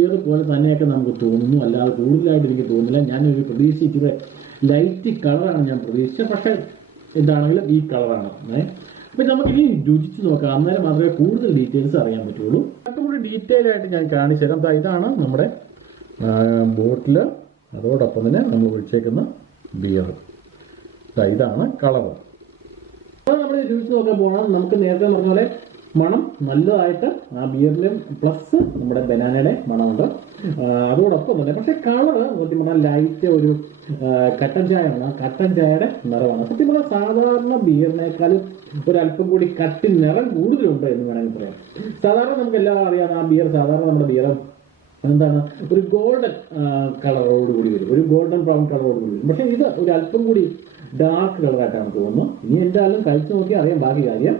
Beer പോലെ തന്നെയൊക്കെ നമുക്ക് തോന്നുന്നു, അല്ലാതെ കൂടുതലായിട്ട് എനിക്ക് തോന്നുന്നില്ല. ഞാനൊരു പ്രതീക്ഷിച്ചത് ലൈറ്റ് കളറാണ് ഞാൻ പ്രതീക്ഷിച്ചത്, പക്ഷേ എന്താണെങ്കിലും ഈ കളറാണ്. അപ്പം നമുക്കിനി രുചിച്ച് നോക്കാം, അന്നേരം മാത്രമേ കൂടുതൽ ഡീറ്റെയിൽസ് അറിയാൻ പറ്റുള്ളൂ. കുറച്ചും കൂടി ഡീറ്റെയിൽ ആയിട്ട് ഞാൻ കാണിച്ചു തരാം. ഇതാണ് നമ്മുടെ ബോട്ടില്, അതോടൊപ്പം തന്നെ നമ്മൾ ഒഴിച്ചേക്കുന്ന ബിയർ. ഇതാണ് കളറ്. അപ്പോൾ നമ്മൾ രുചിച്ച് നോക്കാൻ പോകണം. നമുക്ക് നേരത്തെ പറഞ്ഞ പോലെ മണം നല്ലതായിട്ട് ആ ബിയറിലും പ്ലസ് നമ്മുടെ ബനാനയുടെ മണമുണ്ട്. അതോടൊപ്പം തന്നെ പക്ഷേ കളറ് സത്യം പറഞ്ഞാൽ ലൈറ്റ് ഒരു കട്ടൻ ചായയാണ്. കട്ടൻ ചായയുടെ നിറമാണ്. സത്യം പറഞ്ഞാൽ സാധാരണ ബിയറിനേക്കാളും ഒരല്പം കൂടി കട്ടിൻ നിറം കൂടുതലുണ്ട് എന്ന് വേണമെങ്കിൽ പറയാം. സാധാരണ നമുക്ക് എല്ലാം അറിയാം, ആ ബിയർ സാധാരണ നമ്മുടെ ബിയർ എന്താണ് ഒരു ഗോൾഡൻ കളറോട് കൂടി വരും, ഒരു ഗോൾഡൻ ബ്രൗൺ കളറോട് കൂടി വരും. പക്ഷേ ഇത് ഒരു അല്പം കൂടി ഡാർക്ക് കളറായിട്ടാണ് തോന്നുന്നു. ഇനി എന്തായാലും കഴിച്ചു നോക്കി അറിയാം ബാക്കി കാര്യം.